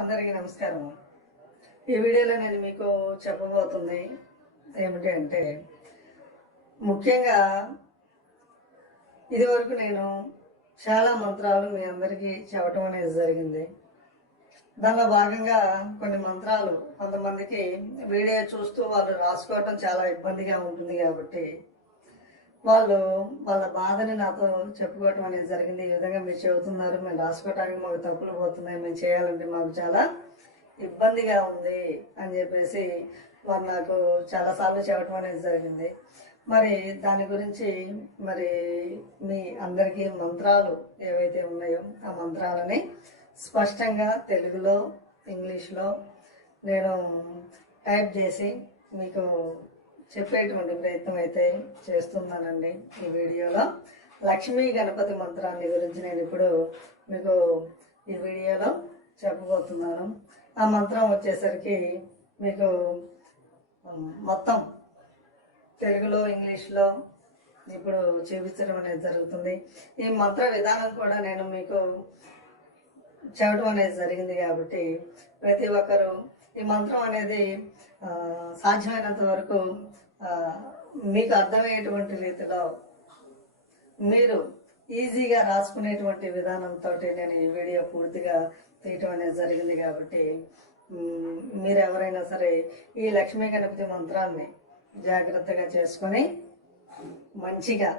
అందరికీ నమస్కారం. ఈ వీడియోలో నేను మీకు చెప్పబోతుంది ఏమిటి అంటే, ముఖ్యంగా ఇదివరకు నేను చాలా మంత్రాలు మీ అందరికీ చెప్పటం అనేది జరిగింది. దానిలో భాగంగా కొన్ని మంత్రాలు కొంతమందికి వీడియో చూస్తూ వాళ్ళు రాసుకోవటం చాలా ఇబ్బందిగా ఉంటుంది కాబట్టి వాళ్ళు వాళ్ళ బాధని నాతో చెప్పుకోవటం అనేది జరిగింది. ఈ విధంగా మీరు చెబుతున్నారు, మేము రాసుకోవటానికి మాకు తప్పులు పోతున్నాయి, మేము చేయాలంటే మాకు చాలా ఇబ్బందిగా ఉంది అని చెప్పేసి వారు నాకు చాలాసార్లు చెప్పడం అనేది జరిగింది. మరి దాని గురించి మరి మీ అందరికీ మంత్రాలు ఏవైతే ఉన్నాయో ఆ మంత్రాలని స్పష్టంగా తెలుగులో ఇంగ్లీష్లో నేను టైప్ చేసి మీకు చెప్పేటువంటి ప్రయత్నం అయితే చేస్తున్నానండి. ఈ వీడియోలో లక్ష్మీ గణపతి మంత్రాన్ని గురించి నేను ఇప్పుడు మీకు ఈ వీడియోలో చెప్పబోతున్నాను. ఆ మంత్రం వచ్చేసరికి మీకు మొత్తం తెలుగులో ఇంగ్లీష్లో ఇప్పుడు చూపించడం అనేది జరుగుతుంది. ఈ మంత్ర విధానం కూడా నేను మీకు చెప్పడం అనేది జరిగింది కాబట్టి ప్రతి ఒక్కరూ ఈ మంత్రం అనేది సాధ్యమైనంత వరకు మీకు అర్థమయ్యేటువంటి రీతిలో మీరు ఈజీగా రాసుకునేటువంటి విధానంతో నేను ఈ వీడియో పూర్తిగా తీయటం అనేది జరిగింది కాబట్టి మీరు ఎవరైనా సరే ఈ లక్ష్మీ గణపతి మంత్రాన్ని జాగ్రత్తగా చేసుకొని మంచిగా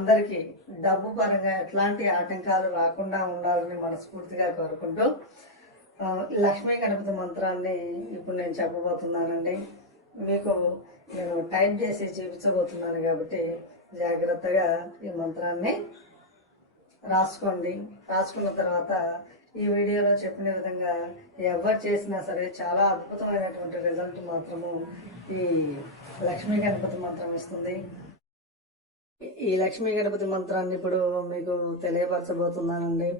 అందరికీ డబ్బు పరంగా ఎట్లాంటి ఆటంకాలు రాకుండా ఉండాలని మనస్ఫూర్తిగా కోరుకుంటూ లక్ష్మీ గణపతి మంత్రాన్ని ఇప్పుడు నేను చెప్పబోతున్నానండి. మీకు నేను టైప్ చేసి చూపించబోతున్నాను కాబట్టి జాగ్రత్తగా ఈ మంత్రాన్ని రాసుకోండి. రాసుకున్న తర్వాత ఈ వీడియోలో చెప్పిన విధంగా ఎవరు చేసినా సరే చాలా అద్భుతమైనటువంటి రిజల్ట్ మాత్రము ఈ లక్ష్మీ గణపతి మంత్రం ఇస్తుంది. ఈ లక్ష్మీ గణపతి మంత్రాన్ని ఇప్పుడు మీకు తెలియపరచబోతున్నానండి.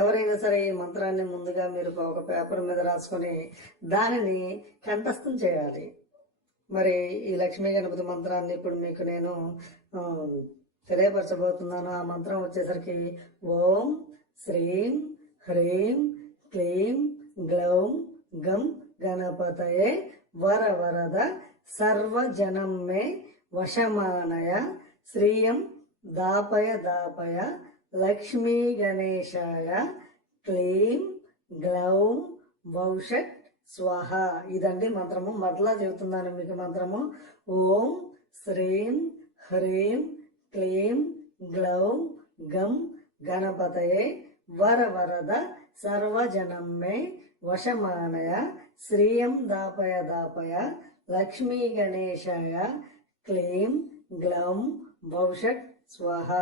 ఎవరైనా సరే ఈ మంత్రాన్ని ముందుగా మీరు ఒక పేపర్ మీద రాసుకొని దానిని కంఠస్థం చేయాలి. మరి ఈ లక్ష్మీ గణపతి మంత్రాన్ని ఇప్పుడు మీకు నేను తెలియపరచబోతున్నాను. ఆ మంత్రం వచ్చేసరికి ఓం శ్రీం హ్రీం క్లీం గ్లౌం గం గణపతయే వర వరద సర్వజనం మే వశమానయ శ్రీయం దాపయ దాపయ లక్ష్మీ గణేశాయ క్లీం గ్లౌం వౌషట్ స్వాహ. ఇదండి మంత్రము. మరలా చెబుతున్నాను మీకు మంత్రము. ఓం శ్రీం హ్రీం క్లీం గ్లౌం గం గణపతయే వర వరద సర్వజనం మే వశమానయ శ్రీయం దాపయ దాపయ లక్ష్మీ గణేశాయ క్లీం గ్లౌం భవిష్యత్ స్వాహ.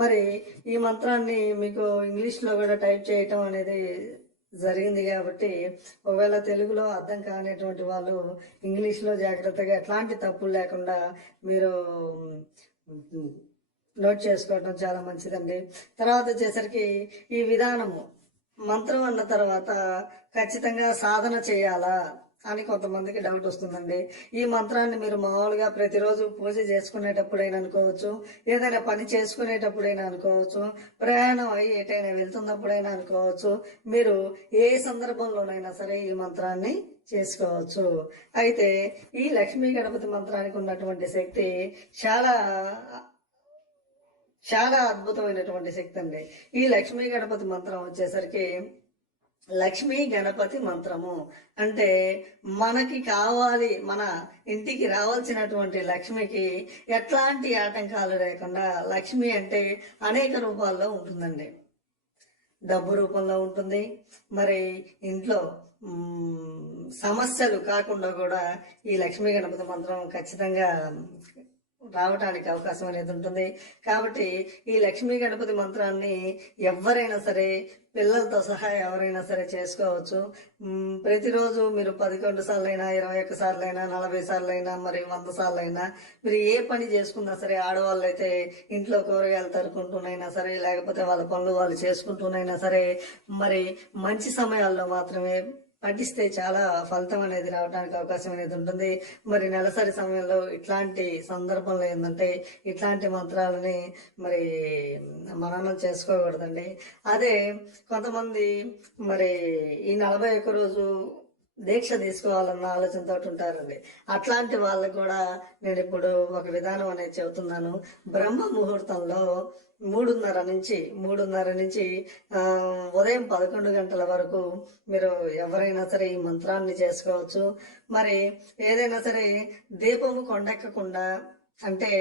మరి ఈ మంత్రాన్ని మీకు ఇంగ్లీష్లో కూడా టైప్ చేయటం అనేది జరిగింది కాబట్టి ఒకవేళ తెలుగులో అర్థం కానిటువంటి వాళ్ళు ఇంగ్లీష్లో జాగ్రత్తగా ఎట్లాంటి తప్పులు లేకుండా మీరు నోట్ చేసుకోవటం చాలా మంచిదండి. తర్వాత వచ్చేసరికి ఈ విధానము మంత్రం అన్న తర్వాత ఖచ్చితంగా సాధన చేయాలా అని కొంతమందికి డౌట్ వస్తుందండి. ఈ మంత్రాన్ని మీరు మామూలుగా ప్రతిరోజు పూజ చేసుకునేటప్పుడైనా అనుకోవచ్చు, ఏదైనా పని చేసుకునేటప్పుడైనా అనుకోవచ్చు, ప్రయాణం అయ్యి ఎటైనా వెళ్తున్నప్పుడైనా అనుకోవచ్చు, మీరు ఏ సందర్భంలోనైనా సరే ఈ మంత్రాన్ని చేసుకోవచ్చు. అయితే ఈ లక్ష్మీ గణపతి మంత్రానికి ఉన్నటువంటి శక్తి చాలా చాలా అద్భుతమైనటువంటి శక్తి అండి. ఈ లక్ష్మీ గణపతి మంత్రం వచ్చేసరికి లక్ష్మీ గణపతి మంత్రము అంటే మనకి కావాలి, మన ఇంటికి రావాల్సినటువంటి లక్ష్మికి ఎట్లాంటి ఆటంకాలు లేకుండా, లక్ష్మి అంటే అనేక రూపాల్లో ఉంటుందండి. డబ్బు రూపంలో ఉంటుంది, మరి ఇంట్లో సమస్యలు కాకుండా కూడా ఈ లక్ష్మీ గణపతి మంత్రం ఖచ్చితంగా రావటానికి అవకాశం అనేది ఉంటుంది. కాబట్టి ఈ లక్ష్మీ గణపతి మంత్రాన్ని ఎవరైనా సరే పిల్లలతో సహా ఎవరైనా సరే చేసుకోవచ్చు. ప్రతిరోజు మీరు 11 సార్లైనా 21 సార్లైనా 40 సార్లైనా మరి 100 సార్లైనా మీరు ఏ పని చేసుకున్నా సరే, ఆడవాళ్ళు అయితే ఇంట్లో కూరగాయలు తరుకుంటూనైనా సరే, లేకపోతే వాళ్ళ పనులు వాళ్ళు చేసుకుంటూనైనా సరే, మరి మంచి సమయాల్లో మాత్రమే పఠిస్తే చాలా ఫలితం అనేది రావడానికి అవకాశం అనేది ఉంటుంది. మరి నెలసరి సమయంలో ఇట్లాంటి సందర్భంలో ఏంటంటే ఇట్లాంటి మంత్రాలని మరి మననం చేసుకోకూడదండి. అదే కొంతమంది మరి ఈ 41 రోజు దీక్ష తీసుకోవాలన్న ఆలోచనతో ఉంటారండి. అట్లాంటి వాళ్ళకు కూడా నేను ఇప్పుడు ఒక విధానం అనేది చెబుతున్నాను. బ్రహ్మ ముహూర్తంలో 3:30 నుంచి ఉదయం 11 గంటల వరకు మీరు ఎవరైనా సరే ఈ మంత్రాన్ని చేసుకోవచ్చు. మరి ఏదైనా సరే దీపము కొండెక్కకుండా, అంటే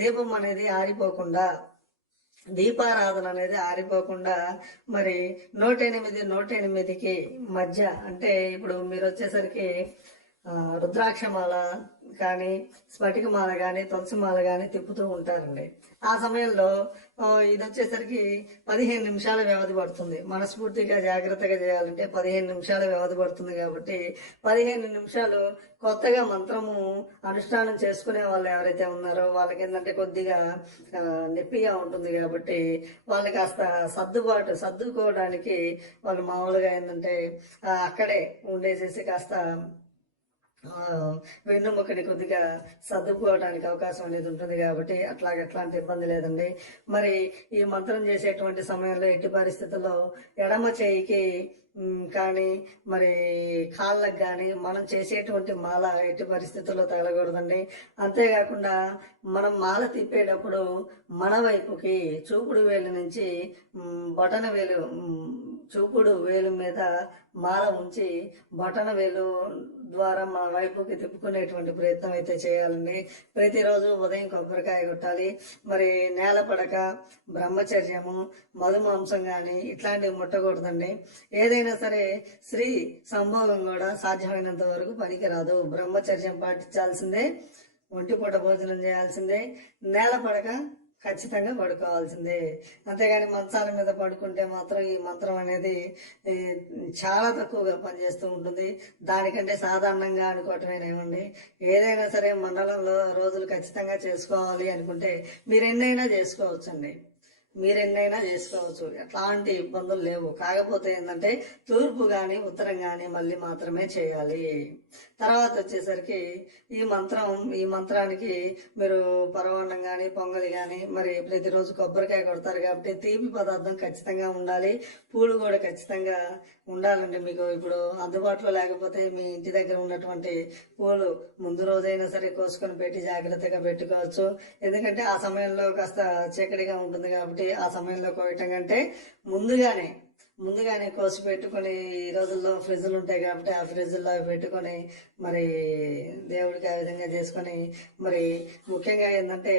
దీపం అనేది ఆరిపోకుండా, దీపారాధన అనేది ఆరిపోకుండా మరి 108కి మధ్య, అంటే ఇప్పుడు మీరు వచ్చేసరికి రుద్రాక్షమాల కానీ, స్ఫటికమాల కానీ, తులసిమాల కానీ తిప్పుతూ ఉంటారండి. ఆ సమయంలో ఇది వచ్చేసరికి 15 నిమిషాల వ్యవధి పడుతుంది. మనస్ఫూర్తిగా జాగ్రత్తగా చేయాలంటే 15 నిమిషాల వ్యవధి పడుతుంది. కాబట్టి 15 నిమిషాలు కొత్తగా మంత్రము అనుష్ఠానం చేసుకునే వాళ్ళు ఎవరైతే ఉన్నారో వాళ్ళకి ఏంటంటే కొద్దిగా నొప్పిగా ఉంటుంది. కాబట్టి వాళ్ళు కాస్త సర్దుకోవడానికి వాళ్ళు మామూలుగా ఏంటంటే అక్కడే ఉండేసేసి కాస్త వెన్నుముకని కొద్దిగా సర్దుకోవడానికి అవకాశం అనేది ఉంటుంది. కాబట్టి ఎట్లాంటి ఇబ్బంది లేదండి. మరి ఈ మంత్రం చేసేటువంటి సమయంలో ఎట్టి పరిస్థితుల్లో ఎడమ చేయికి కానీ మరి కాళ్ళకు కానీ మనం చేసేటువంటి మాల ఎట్టి పరిస్థితుల్లో తగలకూడదండి. అంతేకాకుండా మనం మాల తిప్పేటప్పుడు మన వైపుకి చూపుడు వేలు నుంచి బొటన వేలు, చూపుడు వేలు మీద మాల ఉంచి బొటన వేలు ద్వారా మన వైపుకి తిప్పుకునేటువంటి ప్రయత్నం అయితే చేయాలండి. ప్రతిరోజు ఉదయం కొబ్బరికాయ కొట్టాలి. మరి నేల పడక, బ్రహ్మచర్యము, మధుమాంసం కానీ ఇట్లాంటివి ముట్టకూడదండి. ఏదైనా సరే స్త్రీ సంభోగం కూడా సాధ్యమైనంత వరకు పనికిరాదు. బ్రహ్మచర్యం పాటించాల్సిందే, ఒంటిపూట భోజనం చేయాల్సిందే, నేల పడక ఖచ్చితంగా పడుకోవాల్సిందే. అంతేగాని మంచాల మీద పడుకుంటే మాత్రం ఈ మంత్రం అనేది చాలా తక్కువగా పనిచేస్తూ ఉంటుంది. దానికంటే సాధారణంగా అనుకోవటమేనేమండి. ఏదైనా సరే మండలంలో రోజులు ఖచ్చితంగా చేసుకోవాలి అనుకుంటే మీరు ఎన్నైనా చేసుకోవచ్చండి. ఎట్లాంటి ఇబ్బందులు లేవు. కాకపోతే ఏంటంటే తూర్పు కానీ ఉత్తరం కానీ మళ్ళీ మాత్రమే చేయాలి. తర్వాత వచ్చేసరికి ఈ మంత్రానికి మీరు పరమాన్నం కానీ, పొంగలి కానీ, మరి ప్రతిరోజు కొబ్బరికాయ కొడతారు కాబట్టి తీపి పదార్థం ఖచ్చితంగా ఉండాలి. పూలు కూడా ఖచ్చితంగా ఉండాలండి. మీకు ఇప్పుడు అందుబాటులో లేకపోతే మీ ఇంటి దగ్గర ఉన్నటువంటి పూలు ముందు రోజైనా సరే కోసుకొని పెట్టి జాగ్రత్తగా పెట్టుకోవచ్చు. ఎందుకంటే ఆ సమయంలో కాస్త చీకటిగా ఉంటుంది. కాబట్టి ఆ సమయంలో కోయటం కంటే ముందుగానే కోసి పెట్టుకొని, ఈ రోజుల్లో ఫ్రిడ్జ్లు ఉంటాయి కాబట్టి ఆ ఫ్రిడ్జ్లో పెట్టుకొని మరి దేవుడికి ఆ విధంగా చేసుకొని, మరి ముఖ్యంగా ఏంటంటే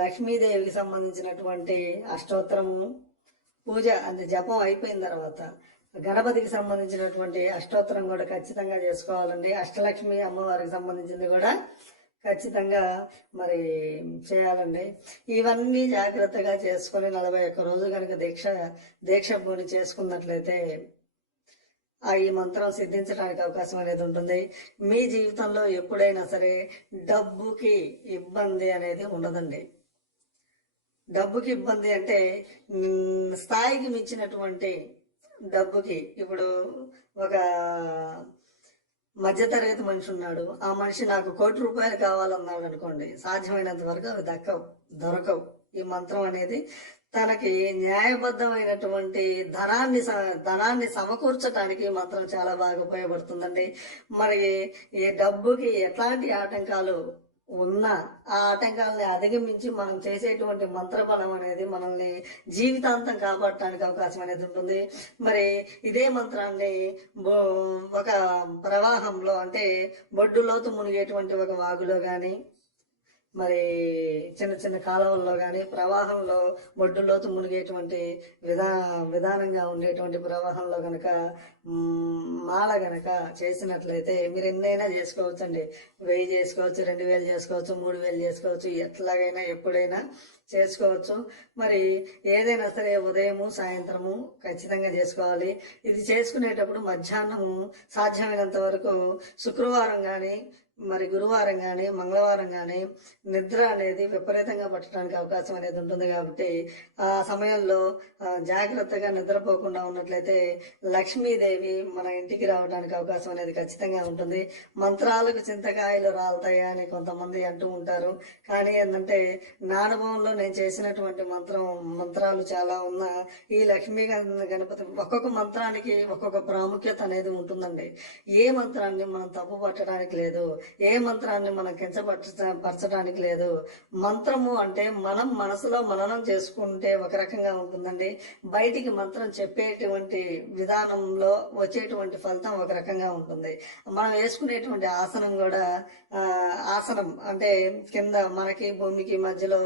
లక్ష్మీదేవికి సంబంధించినటువంటి అష్టోత్తరము పూజ అంటే జపం అయిపోయిన తర్వాత గణపతికి సంబంధించినటువంటి అష్టోత్తరం కూడా ఖచ్చితంగా చేసుకోవాలండి. అష్టలక్ష్మి అమ్మవారికి సంబంధించింది కూడా ఖచ్చితంగా మరి చేయాలండి. ఇవన్నీ జాగ్రత్తగా చేసుకొని 41 రోజు కనుక దీక్ష పూని చేసుకున్నట్లయితే ఈ మంత్రం సిద్ధించడానికి అవకాశం అనేది ఉంటుంది. మీ జీవితంలో ఎప్పుడైనా సరే డబ్బుకి ఇబ్బంది అనేది ఉండదండి. డబ్బుకి ఇబ్బంది అంటే స్థాయికి మించినటువంటి డబ్బుకి, ఇప్పుడు ఒక మధ్యతరగతి మనిషి ఉన్నాడు, ఆ మనిషి నాకు ₹1,00,00,000 కావాలన్నాడు అనుకోండి, సాధ్యమైనంత వరకు అవి దొరకవు. ఈ మంత్రం అనేది తనకి న్యాయబద్ధమైనటువంటి ధనాన్ని సమకూర్చడానికి మంత్రం చాలా బాగా ఉపయోగపడుతుందండి. మరి ఈ డబ్బుకి ఎట్లాంటి ఆటంకాలు ఉన్నా ఆ ఆటంకాలని అధిగమించి మనం చేసేటువంటి మంత్రబలం అనేది మనల్ని జీవితాంతం కాపాడటానికి అవకాశం అనేది ఉంటుంది. మరి ఇదే మంత్రాన్ని ఒక ప్రవాహంలో, అంటే బొడ్డు లోతు మునిగేటువంటి ఒక వాగులో కానీ, మరి చిన్న చిన్న కాలువల్లో కానీ, ప్రవాహంలో బొడ్డులోతు మునిగేటువంటి విధానంగా ఉండేటువంటి ప్రవాహంలో గనక మాల గనక చేసినట్లయితే మీరు ఎన్నైనా చేసుకోవచ్చు అండి. 1000 చేసుకోవచ్చు, 2000 చేసుకోవచ్చు, 3000 చేసుకోవచ్చు, ఎట్లాగైనా ఎప్పుడైనా చేసుకోవచ్చు. మరి ఏదైనా సరే ఉదయము సాయంత్రము ఖచ్చితంగా చేసుకోవాలి. ఇది చేసుకునేటప్పుడు మధ్యాహ్నం సాధ్యమైనంత వరకు శుక్రవారం కానీ మరి గురువారం కానీ మంగళవారం కానీ నిద్ర అనేది విపరీతంగా పట్టడానికి అవకాశం అనేది ఉంటుంది. కాబట్టి ఆ సమయంలో జాగ్రత్తగా నిద్రపోకుండా ఉన్నట్లయితే లక్ష్మీదేవి మన ఇంటికి రావడానికి అవకాశం అనేది ఖచ్చితంగా ఉంటుంది. మంత్రాలకు చింతకాయలు రాలుతాయా అని కొంతమంది అంటూ ఉంటారు. కానీ ఏంటంటే నా అనుభవంలో నేను చేసినటువంటి మంత్రాలు చాలా ఉన్న ఈ లక్ష్మీ గణపతి ఒక్కొక్క మంత్రానికి ఒక్కొక్క ప్రాముఖ్యత అనేది ఉంటుందండి. ఏ మంత్రాన్ని మనం తప్పు పట్టడానికి లేదు, ఏ మంత్రాన్ని మనం కించపరచడానికి లేదు. మంత్రము అంటే మనం మనసులో మననం చేసుకుంటే ఒక రకంగా ఉంటుందండి, బయటికి మంత్రం చెప్పేటువంటి విధానంలో వచ్చేటువంటి ఫలితం ఒక రకంగా ఉంటుంది. మనం వేసుకునేటువంటి ఆసనం కూడా ఆసనం అంటే కింద మనకి భూమికి మధ్యలో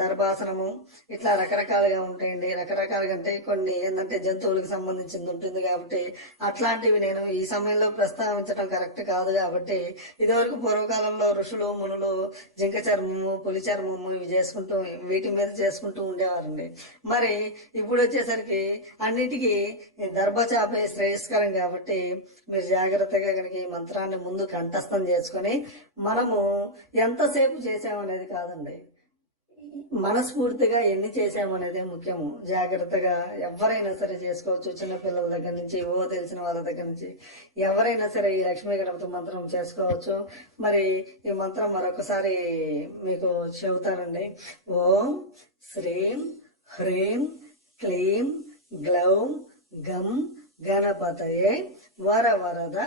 దర్భాసనము ఇట్లా రకరకాలుగా ఉంటాయండి. రకరకాలుగా అంటే కొన్ని ఏంటంటే జంతువులకు సంబంధించింది ఉంటుంది. కాబట్టి అట్లాంటివి నేను ఈ సమయంలో ప్రస్తావించడం కరెక్ట్ కాదు. కాబట్టి ఇదివరకు పూర్వకాలంలో ఋషులు మునులు జింక చర్మము పులి చర్మము ఇవి చేసుకుంటూ వీటి మీద చేసుకుంటూ ఉండేవారండి. మరి ఇప్పుడు వచ్చేసరికి అన్నిటికీ దర్భచాపే శ్రేయస్కరం. కాబట్టి మీరు జాగ్రత్తగా కనుక ఈ మంత్రాన్ని ముందు కంఠస్థం చేసుకొని మనము ఎంతసేపు చేసామనేది కాదండి, మనస్ఫూర్తిగా ఎన్ని చేసామనేదే ముఖ్యము. జాగ్రత్తగా ఎవరైనా సరే చేసుకోవచ్చు. చిన్నపిల్లల దగ్గర నుంచి తెలిసిన వాళ్ళ దగ్గర నుంచి ఎవరైనా సరే ఈ లక్ష్మీ గణపతి మంత్రం చేసుకోవచ్చు. మరి ఈ మంత్రం మరొకసారి మీకు చెబుతానండి. ఓం శ్రీం హ్రీం క్లీం గ్లౌం గం గణపతయే వరవరద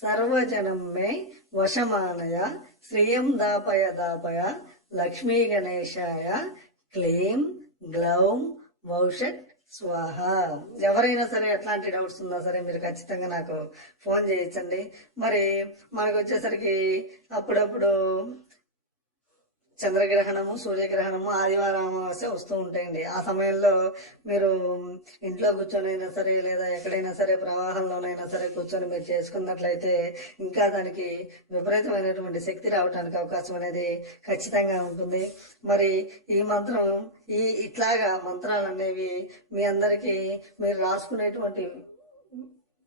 సర్వజనం మే వశమానయ శ్రియం దాపయ దాపయ లక్ష్మీ గణేశాయ క్లీం గ్లౌం వౌషట్ స్వాహ. ఎవరైనా సరే ఎట్లాంటి డౌట్స్ ఉన్నా సరే మీరు ఖచ్చితంగా నాకు ఫోన్ చేయొచ్చండి. మరి మనకు వచ్చేసరికి అప్పుడప్పుడు చంద్రగ్రహణము సూర్యగ్రహణము ఆదివారం అమావాస్య వస్తూ ఉంటాయండి. ఆ సమయంలో మీరు ఇంట్లో కూర్చొనైనా సరే లేదా ఎక్కడైనా సరే ప్రవాహంలోనైనా సరే కూర్చొని మీరు చేసుకున్నట్లయితే ఇంకా దానికి విపరీతమైనటువంటి శక్తి రావడానికి అవకాశం అనేది ఖచ్చితంగా ఉంటుంది. మరి ఈ మంత్రం ఇట్లాగా మంత్రాలు అనేవి మీ అందరికీ మీరు రాసుకునేటువంటి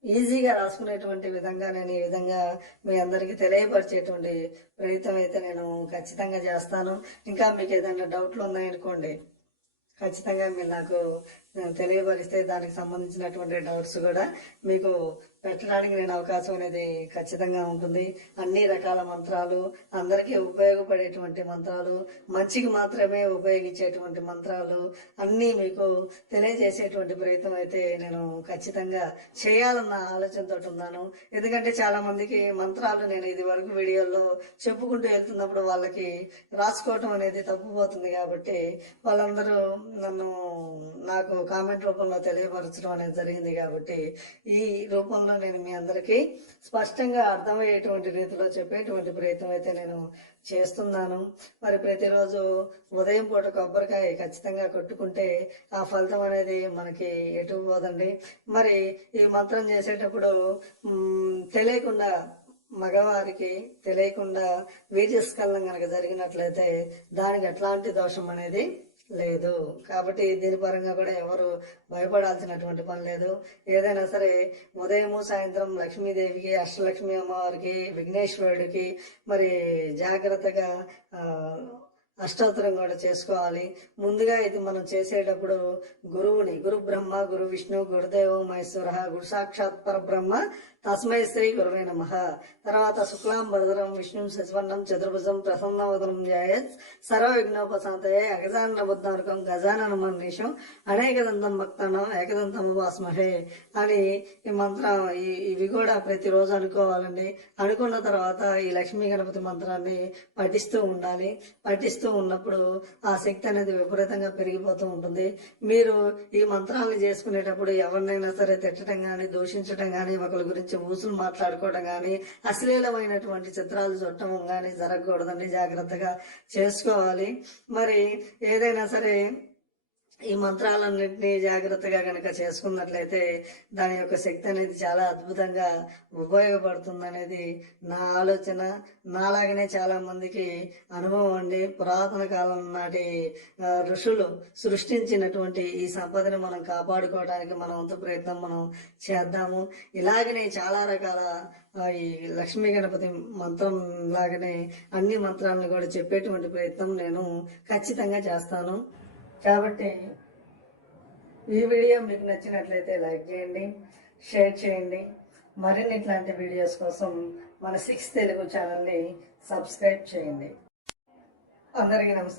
ఈజీగా రాసుకునేటువంటి విధంగా నేను ఈ విధంగా మీ అందరికీ తెలియపరిచేటువంటి ప్రయత్నం అయితే నేను ఖచ్చితంగా చేస్తాను. ఇంకా మీకు ఏదైనా డౌట్లు ఉన్నాయనుకోండి, ఖచ్చితంగా మీరు నాకు తెలియపరిస్తే దానికి సంబంధించినటువంటి డౌట్స్ కూడా మీకు పెట్టడానికి నేను అవకాశం అనేది ఖచ్చితంగా ఉంటుంది. అన్ని రకాల మంత్రాలు అందరికీ ఉపయోగపడేటువంటి మంత్రాలు, మంచికి మాత్రమే ఉపయోగించేటువంటి మంత్రాలు అన్నీ మీకు తెలియజేసేటువంటి ప్రయత్నం అయితే నేను ఖచ్చితంగా చేయాలన్న ఆలోచనతో ఉన్నాను. ఎందుకంటే చాలా మందికి మంత్రాలు నేను ఇది వరకు వీడియోల్లో చెప్పుకుంటూ వెళ్తున్నప్పుడు వాళ్ళకి రాసుకోవటం అనేది తప్పుపోతుంది. కాబట్టి వాళ్ళందరూ నాకు కామెంట్ రూపంలో తెలియపరచడం అనేది జరిగింది. కాబట్టి ఈ రూపంలో నేను మీ అందరికీ స్పష్టంగా అర్థమయ్యేటువంటి రీతిలో చెప్పేటువంటి ప్రయత్నం అయితే నేను చేస్తున్నాను. మరి ప్రతిరోజు ఉదయం పూట కొబ్బరికాయ ఖచ్చితంగా కొట్టుకుంటే ఆ ఫలితం అనేది మనకి ఎటు పోదండి. మరి ఈ మంత్రం చేసేటప్పుడు తెలియకుండా మగవారికి తెలియకుండా వీర్యస్ఖలనం కనుక జరిగినట్లయితే దానికి ఎట్లాంటి దోషం అనేది లేదు. కాబట్టి దీని పరంగా కూడా ఎవరు భయపడాల్సినటువంటి పని లేదు. ఏదైనా సరే ఉదయము సాయంత్రం లక్ష్మీదేవికి అష్టలక్ష్మి అమ్మవారికి విఘ్నేశ్వరుడికి మరి జాగ్రత్తగా అష్టోత్తరం కూడా చేసుకోవాలి. ముందుగా ఇది మనం చేసేటప్పుడు గురు బ్రహ్మ గురు విష్ణు గురుదేవో మహేశ్వర గురు సాక్షాత్ పరబ్రహ్మ తస్మై శ్రీ గురువే నమః. తర్వాత శుక్లాం వరదరం విష్ణు శశివర్ణం చతుర్భుజం ప్రసన్నవదనం ధ్యాయేత్ సర్వ విఘ్నోపశాంతయే అగజానన బుద్ధార్కం గజానన మహర్నిశం అనేకదంతం భక్తానం ఏకదంతం ఉపాస్మహే అని ఈ మంత్రం ఇవి కూడా ప్రతిరోజు అనుకోవాలండి. అనుకున్న తర్వాత ఈ లక్ష్మీ గణపతి మంత్రాన్ని పఠిస్తూ ఉండాలి. పఠిస్తూ ఉన్నప్పుడు ఆ శక్తి అనేది విపరీతంగా పెరిగిపోతూ ఉంటుంది. మీరు ఈ మంత్రాలను చేసుకునేటప్పుడు ఎవరినైనా సరే తిట్టడం కానీ దూషించడం కానీ ఒకరి గురించి ఊసులు మాట్లాడుకోవడం కానీ అశ్లీలమైనటువంటి చిత్రాలు చూడటం కానీ జరగకూడదండి. జాగ్రత్తగా చేసుకోవాలి. మరి ఏదైనా సరే ఈ మంత్రాలన్నింటినీ జాగ్రత్తగా కనుక చేసుకున్నట్లయితే దాని యొక్క శక్తి అనేది చాలా అద్భుతంగా ఉపయోగపడుతుంది అనేది నా ఆలోచన. నాలాగనే చాలా మందికి అనుభవం అండి. పురాతన కాలం నాటి ఋషులు సృష్టించినటువంటి ఈ సంపదను మనం కాపాడుకోవడానికి మన వంతు ప్రయత్నం మనం చేద్దాము. ఇలాగనే చాలా రకాల ఈ లక్ష్మీ గణపతి మంత్రం లాగానే అన్ని మంత్రాలను కూడా చెప్పేటువంటి ప్రయత్నం నేను ఖచ్చితంగా చేస్తాను. కాబట్టి ఈ వీడియో మీకు నచ్చినట్లయితే లైక్ చేయండి, షేర్ చేయండి. మరిన్ని ఇట్లాంటి వీడియోస్ కోసం మన 6 తెలుగు ఛానల్ని సబ్స్క్రైబ్ చేయండి. అందరికీ నమస్కారం.